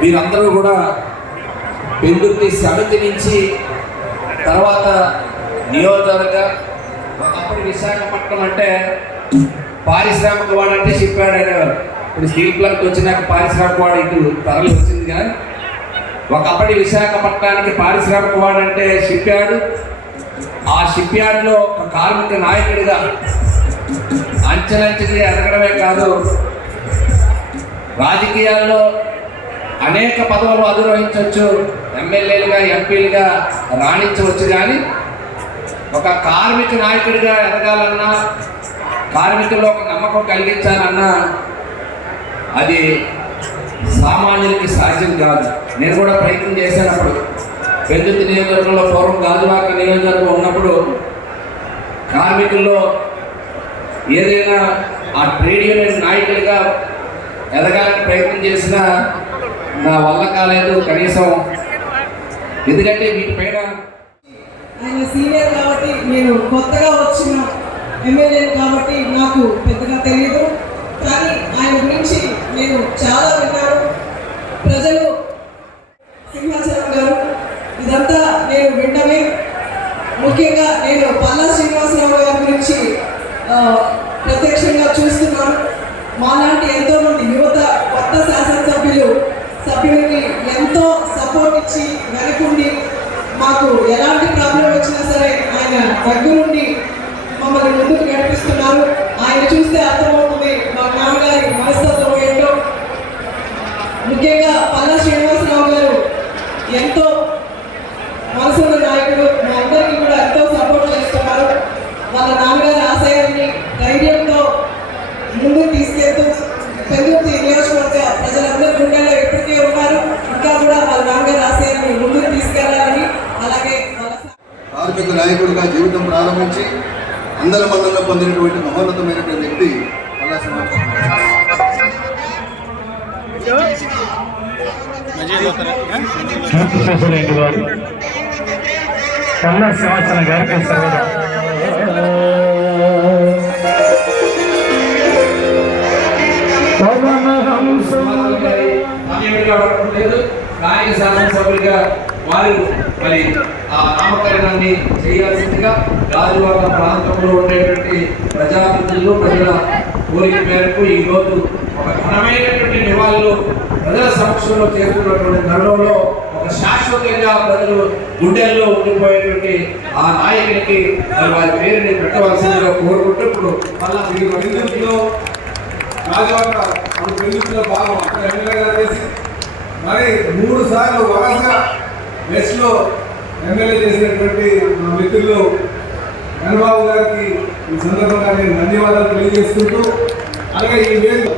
మీరందరూ కూడా పెందుర్తి సమితి నుంచి తర్వాత నియోజకవర్గ ఒకప్పుడు విశాఖపట్నం అంటే పారిశ్రామిక వాడు అంటే చెప్పాడు ఆయన. ఇప్పుడు స్టీల్ ప్లాంట్ వచ్చినాక పారిశ్రామిక వాడు ఇటు తరలి వచ్చింది కదా. ఒకప్పటి విశాఖపట్నానికి పారిశ్రామిక వాడు అంటే చెప్పాడు. ఆ షిప్ యార్డ్లో ఒక కార్మిక నాయకుడిగా అంచెలంచెలు ఎదగడమే కాదు రాజకీయాల్లో అనేక పదవులు అధిరోహించవచ్చు ఎమ్మెల్యేలుగా ఎంపీలుగా రాణించవచ్చు కానీ ఒక కార్మిక నాయకుడిగా ఎదగాలన్నా కార్మికుల్లో ఒక నమ్మకం కలిగించాలన్నా అది సామాన్యులకి సాధ్యం కాదు. నేను కూడా ప్రయత్నం చేశాను అప్పుడు. పెద్దుతి నియోజకవర్గంలో పూర్వం గాజువాక నియోజకవర్గం ఉన్నప్పుడు కార్మికుల్లో ఏదైనా ఆ ట్రేడ్ యూనియన్ నాయకుడిగా ఎదగాలని ప్రయత్నం చేసినా నా వల్ల కాలేదు కనీసం. ఎందుకంటే వీటిపైన ఆయన సీనియర్ కాబట్టి నేను కొత్తగా వచ్చిన ఎమ్మెల్యే కాబట్టి నాకు పెద్దగా తెలియదు. కానీ ఆయన గురించి నేను చాలా విన్నాను. ప్రజలు సింహాచలం గారు ఇదంతా నేను విన్నమే ముఖ్యంగా నేను పల్లా శ్రీనివాసరావు గారి గురించి ప్రత్యక్షంగా చూస్తున్నాను. మాలాంటి ఎంతో మంది యువత కొత్త శాసనసభ్యులు సభ్యులకి ఎంతో సపోర్ట్ ఇచ్చి వెనకుండి మాకు ఎలాంటి ప్రాబ్లం వచ్చినా సరే ఆయన దగ్గరుండి మమ్మల్ని ముందుకు నడిపిస్తున్నారు. ఆయన చూస్తే అర్థమవుతుంది మా నాన్నగారి మనస్తత్వం ఏంటో. ముఖ్యంగా పల్లా శ్రీనివాసరావు గారు ఎంతో మనసున్న నాయకుడు మా అందరికీ కూడా ఎంతో సపోర్ట్ చేస్తున్నారు వాళ్ళ నాన్నగారి ఆశయాన్ని ధైర్యంతో ముందుకు తీసుకెళ్తూ పెరుగుతి నియోజకవర్గ ప్రజలందరూ గుండెల్లో ఎప్పటికే ఉన్నారు ఇంకా కూడా వాళ్ళ నాన్నగారి ఆశయాన్ని ముందుకు తీసుకెళ్ళాలని అలాగే వాళ్ళ కార్మిక నాయకుడిగా జీవితం ప్రారంభించి అందరి మన్నలను పొందినటువంటి మహోన్నతమైనటువంటి వ్యక్తి పల్లా గారు గారికి సర్వదా లేదు శాసనసభ్యులుగా వారు మరి ఆ నామకరణాన్ని చేయాల్సిందిగా గాజువాక ప్రాంతంలో ఉండేటువంటి ప్రజాప్రతినిధులు ప్రజల కోరిక మేరకు ఈ రోజు ఒక ఘనమైనటువంటి నివాళులు ప్రజల సమక్షంలో చేస్తున్నటువంటి తరుణంలో ఒక శాశ్వతంగా ప్రజలు గుండెల్లో ఉండిపోయేటువంటి ఆ నాయకునికి మరి వారి పేరుని పెట్టవలసిందిగా కోరుకుంటూ ఇప్పుడు మళ్ళా మీరు బెంగళూరులో రాజవాక అప్పుడు బెంగళూరులో భాగం అక్కడ చేసి మరి మూడు సార్లు వరుసగా వెస్ట్లో ఎమ్మెల్యే చేసినటువంటి మా మిత్రులు గణబాబు గారికి ఈ సందర్భంగా నేను ధన్యవాదాలు తెలియజేసుకుంటూ అలాగే ఈ వేదిక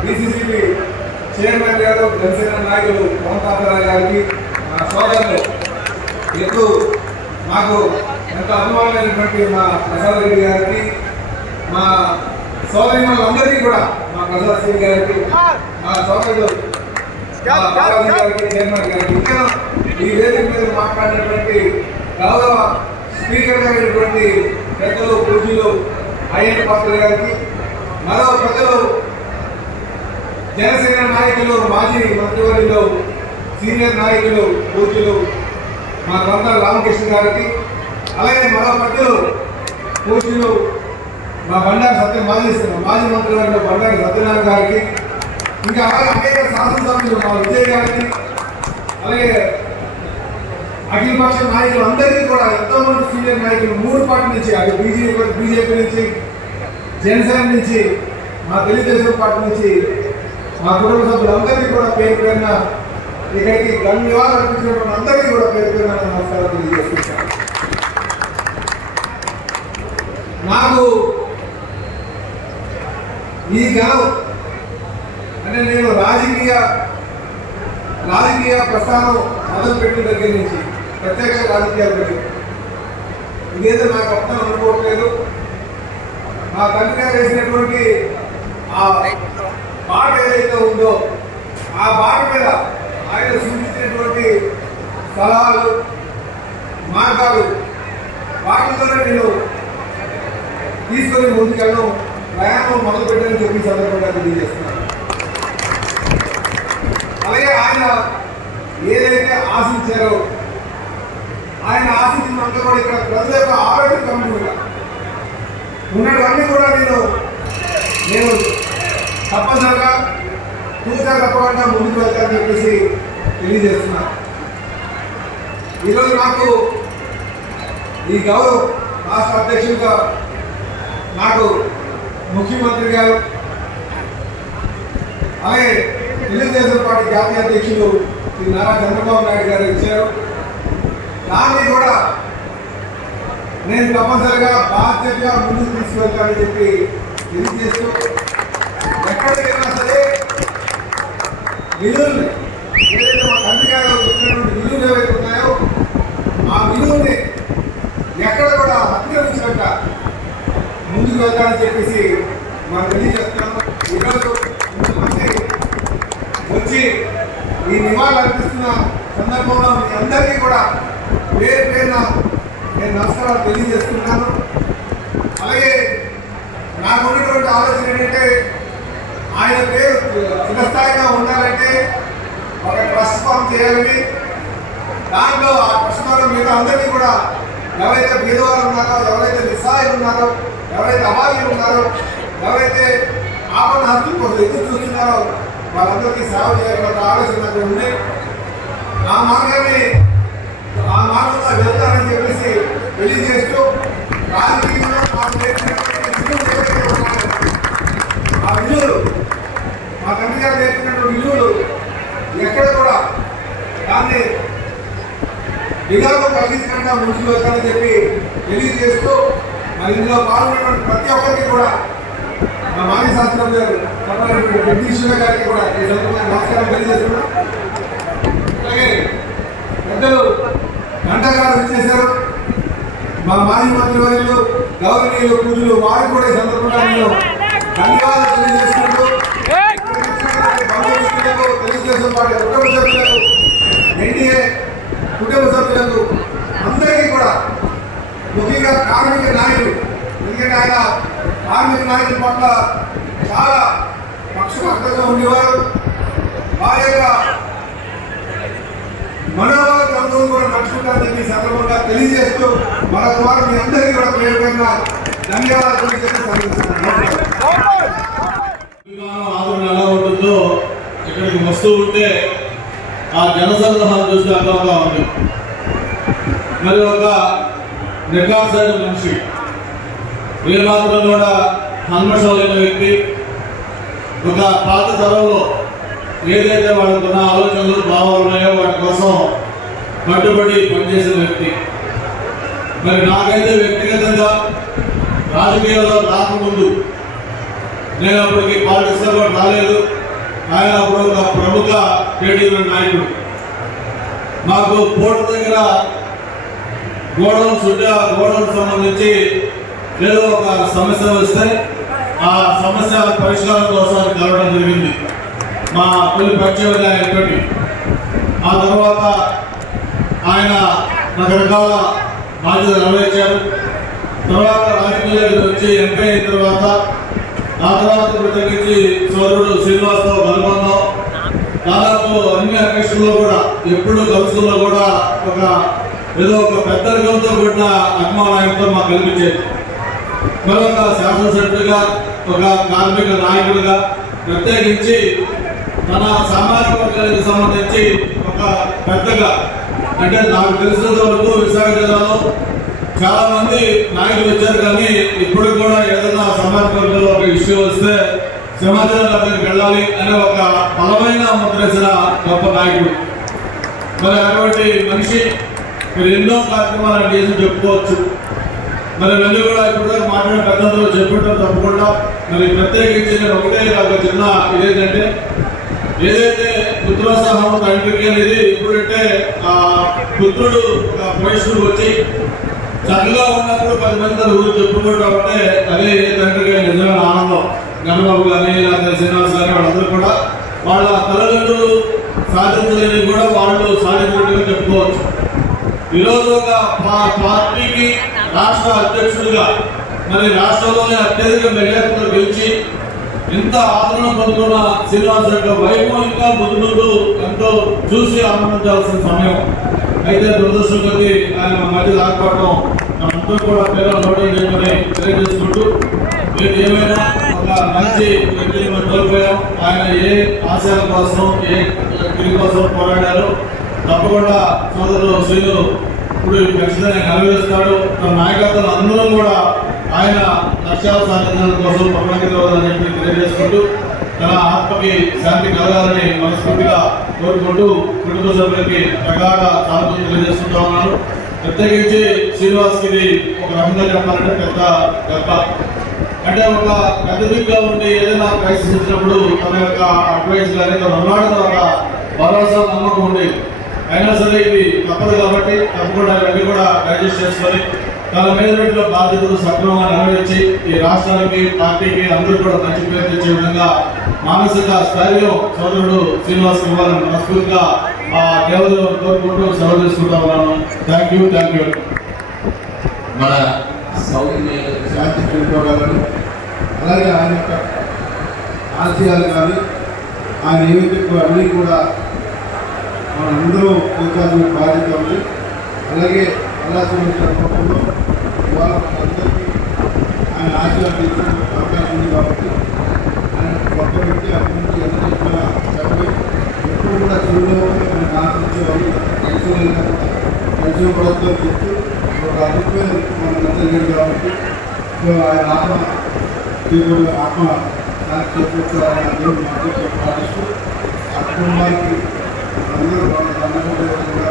బీసీసీబీ చైర్మన్ గారు జనసేన నాయకులు పవన్ కాంతారావు గారికి మా సోదరులు ఎక్కువ మాకు ఎంత అభిమానమైనటువంటి మా ప్రసాద్ రెడ్డి గారికి మా సోదరి అందరికీ కూడా మా ప్రసాద్ సింగ్ గారికి మా సోదరుడు గారికి చైర్మన్ గారికి ఇంకా ఈ వేదిక మీద మాట్లాడినటువంటి గౌరవ స్పీకర్ అయినటువంటి పెద్దలు పూజలు అయ్యన్న పాత్ర గారికి మరో ప్రజలు జనసేన నాయకులు మాజీ మంత్రివర్యులు సీనియర్ నాయకులు పూజలు మా కొంత రామకృష్ణ గారికి అలాగే మరో పెద్దలు పూజలు మా బండారు సత్య మాజీ మాజీ మంత్రి గారు బండారు సత్యనారాయణ గారికి ఇంకా అలాగే అనేక శాసనసభ్యులు మా విజయ్ గారికి అలాగే అఖిల పక్ష నాయకులు అందరికీ కూడా ఎంతో మంది సీనియర్ నాయకులు మూడు పార్టీ నుంచి అది బీజేపీ బీజేపీ నుంచి జనసేన నుంచి మా తెలుగుదేశం పార్టీ నుంచి మా కుటుంబ సభ్యులందరికీ కూడా పేరు పేరున ఇక్కడికి ధన్యవాదాలు అర్పించినటువంటి అందరికీ కూడా పేరు పేరున నమస్కారం తెలియజేస్తున్నాను. నాకు ఈ గణం అంటే నేను రాజకీయ రాజకీయ ప్రస్థానం మొదలుపెట్టిన దగ్గర నుంచి ప్రత్యక్ష రాజకీయాలు పెట్టి ఇదేదో నాకు అర్థం అనుకోవట్లేదు. మా తండ్రి గారు వేసినటువంటి ఆ బాట ఏదైతే ఉందో ఆ బాట మీద ఆయన సూచించినటువంటి సలహాలు మార్గాలు వాటితోనే నేను తీసుకొని ముందుకెళ్ళడం ప్రయాణం మొదలు పెట్టని చెప్పి సందర్భంగా తెలియజేస్తున్నాను. అలాగే ఆయన ఏదైతే ఆశించారో ఆయన ఆశించినంత కూడా ఇక్కడ ప్రజల యొక్క ఆరోగ్యం కమిటీగా ఉన్నవన్నీ కూడా నేను నేను తప్పనిసరిగా చూసా తప్పకుండా ముందుకు వెళ్తానని చెప్పేసి తెలియజేస్తున్నా. ఈరోజు నాకు ఈ గౌరవ రాష్ట్ర అధ్యక్షుడిగా నాకు ముఖ్యమంత్రి గారు అలాగే తెలుగుదేశం పార్టీ జాతీయ అధ్యక్షులు శ్రీ నారా చంద్రబాబు నాయుడు గారు ఇచ్చారు. దాన్ని కూడా నేను తప్పనిసరిగా బాధ్యతగా ముందుకు తీసుకెళ్తానని చెప్పి తెలియజేస్తూ ఎక్కడికి వెళ్ళినా సరే విలువల్ని ఏదైతే మా తండ్రి గారు చెప్పినటువంటి విలువలు ఏవైతే ఉన్నాయో ఆ విలువల్ని ఎక్కడ కూడా అతిక్రమించినట్ట ముందుకు వెళ్తానని చెప్పేసి మనం తెలియజేస్తున్నాం. ఈరోజు ఇంతమంది వచ్చి ఈ నివాళులు అర్పిస్తున్న సందర్భంలో మీ అందరికీ కూడా పేరు పేరున నేను నమస్కారాలు తెలియజేస్తున్నాను. అలాగే నాకు ఉన్నటువంటి ఆలోచన ఏంటంటే ఆయన పేరు చిరస్థాయిగా ఉండాలంటే ఒక ట్రస్ట్ ఫామ్ చేయాలని. దాంట్లో ఆ ట్రస్ట్ ఫామ్ మీద అందరినీ కూడా ఎవరైతే బీదవారు ఉన్నారో ఎవరైతే నిస్సాయులు ఉన్నారో ఎవరైతే అవాలీలు ఉన్నారో ఎవరైతే ఆపణ హస్తుల కోసం ఎదురు చూస్తున్నారో వాళ్ళందరికీ సేవ చేయాలన్న ఆలోచన నాకు ఉంది. ఆ మార్గాన్ని ఆ మార్గంలో వెళ్తారని చెప్పేసి తెలియజేస్తూ రాజకీయంలో మాకు విలువలు ఆ విలువలు మా తండ్రి గారు నేర్పినటువంటి విలువలు ఎక్కడ కూడా దాన్ని విధానం కలిగించకుండా ముందుకు వెళ్తానని చెప్పి తెలియజేస్తూ మరి ఇందులో పాల్గొన్నటువంటి ప్రతి ఒక్కరికి కూడా మా మాజీ శాస్త్రం గారు చెప్పినటువంటి గారికి కూడా ఈ సందర్భంగా నమస్కారం తెలియజేస్తున్నాం. పెద్దలు గంటగారు గారు మా మాజీ మంత్రి వర్యులు గౌరవనీయులు పూజలు వారు కూడా ఈ సందర్భంగా నేను ధన్యవాదాలు తెలియజేసుకుంటూ బంధుమిత్రులకు, తెలుగుదేశం పార్టీ కుటుంబ సభ్యులకు ఎన్డీఏ కుటుంబ సభ్యులకు అందరికీ కూడా ముఖ్యంగా కార్మిక నాయకులు ఎందుకంటే ఆయన కార్మిక నాయకుల పట్ల చాలా పక్షపాతంగా ఉండేవారు. వారి యొక్క మనోభావ రోజు కూడా నడుచుకుంటారని చెప్పి సందర్భంగా తెలియజేస్తూ మరొక వారు మీ అందరికీ కూడా పేరు ధన్యవాదాలు తెలియజేస్తూ ఆదరణ ఎలా ఉంటుందో ఇక్కడికి వస్తూ ఉంటే ఆ జనసంగ్రహాలు చూస్తే అర్థంగా ఉంది. మరి ఒక రికార్డ్స్ అయిన మనిషి ఏ మాత్రం కూడా కల్మషం వ్యక్తి. ఒక పాత తరంలో ఏదైతే వాళ్ళకున్న ఆలోచనలు భావాలు కట్టుబడి పనిచేసిన వ్యక్తి. మరి నాకైతే వ్యక్తిగతంగా రాజకీయాల్లో రాకముందు నేను అప్పటికి పాలిటిక్స్లో కూడా రాలేదు. ఆయన అప్పుడు ఒక ప్రముఖ ట్రేడ్ నాయకుడు. మాకు పోర్టు దగ్గర గోడౌన్ చుట్టూ ఆ గోడౌన్ సంబంధించి ఏదో ఒక సమస్య వస్తే ఆ సమస్య పరిష్కారం కోసం కలవడం జరిగింది. మా తొలి పరిచయం ఆయనతోటి ఆ తర్వాత ఆయన రకరకాల బాధ్యతలు నెరవేర్చారు. తర్వాత రాజకీయాలకు వచ్చి ఎంపీ అయిన తర్వాత ఆ తర్వాత ప్రత్యేకించి సోదరుడు శ్రీనివాసరావు కలుపుకుందాం దాదాపు అన్ని అకేషన్లో కూడా ఎప్పుడు కలుసుకున్నా కూడా ఒక ఏదో ఒక పెద్దరికంతో కూడిన అభిమానాయంతో మాకు కనిపించేది. మరొక శాసనసభ్యుడిగా ఒక కార్మిక నాయకుడిగా ప్రత్యేకించి తన సామాజిక వర్గానికి సంబంధించి ఒక పెద్దగా అంటే నాకు తెలిసినంత వరకు విశాఖ జిల్లాలో చాలా మంది నాయకులు వచ్చారు కానీ ఇప్పుడు కూడా ఏదైనా సమాజంలో ఒక ఇష్యూ వస్తే సమాజం దగ్గరికి వెళ్ళాలి అనే ఒక బలమైన ముద్రేసిన గొప్ప నాయకుడు. మరి అటువంటి మనిషి మీరు ఎన్నో కార్యక్రమాలు చేసి చెప్పుకోవచ్చు. మరి వెళ్ళి కూడా ఇప్పుడు మాట్లాడే పెద్దలు చెప్పుకుంటాం తప్పకుండా. మరి ప్రత్యేకించి నేను ఒకటే ఒక చిన్న ఇదేంటంటే ఏదైతే పుత్రోత్సాహం తండ్రికి అనేది ఎప్పుడంటే ఆ పుత్రుడు పరమేశ్వరుడు వచ్చి చక్కగా ఉన్నప్పుడు పది మంది ఊరు చెప్పుకుంటూ ఉంటే అదే తండ్రికి నిజమైన ఆనందం. గణబాబు కానీ లేకపోతే శ్రీనివాస్ కానీ వాళ్ళందరూ కూడా వాళ్ళ తల్లిదండ్రులు సాధించలేని కూడా వాళ్ళు సాధించినట్టుగా చెప్పుకోవచ్చు. ఈరోజు ఒక పార్టీకి రాష్ట్ర అధ్యక్షుడిగా మరి రాష్ట్రంలోనే అత్యధిక మెజార్టీతో గెలిచి ఇంత ఆదరణ పొందుకున్న శ్రీనివాస్ యొక్క వైభవం ఇంకా ముందు ఎంతో చూసి ఆనందించాల్సిన సమయం. అయితే దురదృష్టం కొద్ది ఆయన మధ్య రాకపోవడం మనందరూ కూడా పేరు నోటం చేయమని తెలియజేసుకుంటూ మీరు ఏమైనా ఒక మంచి వ్యక్తిని మనం కోల్పోయాం ఆయన ఏ ఆశయాల కోసం ఏ దీని కోసం పోరాడారు తప్పకుండా సోదరుడు శ్రీను ఇప్పుడు ఖచ్చితంగా నెరవేరుస్తాడు తన నాయకత్వం అందరం కూడా ఆయన లక్ష్యాలు సాధించడం కోసం పక్కనకి చెప్పి తెలియజేసుకుంటూ తన ఆత్మకి శాంతి కలగాలని మనస్ఫూర్తిగా కోరుకుంటూ కుటుంబ సభ్యులకి ప్రగాఢ సానుభూతి తెలియజేస్తుంటా ఉన్నాను. ప్రత్యేకించి శ్రీనివాస్కి ఇది ఒక రకంగా చెప్పాలంటే పెద్ద గొప్ప అంటే ఒక పెద్ద ఉండి ఏదైనా క్రైసిస్ వచ్చినప్పుడు తన యొక్క అడ్వైస్ కానీ తన ఉన్నాడు ఒక భరోసా నమ్మకం ఉండేది అయినా సరే ఇది తప్పదు కాబట్టి తప్పకుండా ఇవన్నీ కూడా డైజెస్ట్ చేసుకొని తన మేనేజ్మెంట్లో బాధ్యతలు సక్రమంగా నెరవేర్చి ఈ రాష్ట్రానికి పార్టీకి అందరూ కూడా మంచి పేరు తెచ్చే విధంగా మానసిక స్థైర్యం సోదరుడు శ్రీనివాస్ కుమార్ మనస్ఫూర్తిగా ఆ దేవదేవుడు కోరుకుంటూ సెలవు తీసుకుంటా ఉన్నాను. థ్యాంక్ యూ థ్యాంక్ యూ మన శాంతి చూసుకోగలరు అలాగే ఆయన యొక్క ఆశయాలు కానీ ఆయన ఏమిటి అన్నీ కూడా మనందరూ తీర్చాల్సిన బాధ్యత ఉంది. అలాగే అల్లాసం సందర్భంలో ఇవాళ మనందరికీ ఆయన ఆశయాలు అవకాశం ఉంది కాబట్టి ఆయన వ్యక్తి ఎప్పుడు కూడా ఆశించేవాళ్ళు చెప్తూ ఒక అద్భుతమైన కాబట్టి సో ఆయన ఆత్మ దేవుడు ఆత్మ దేవుడు ప్రార్థిస్తూ ఆ కుటుంబానికి అందరూ వాళ్ళ దండగా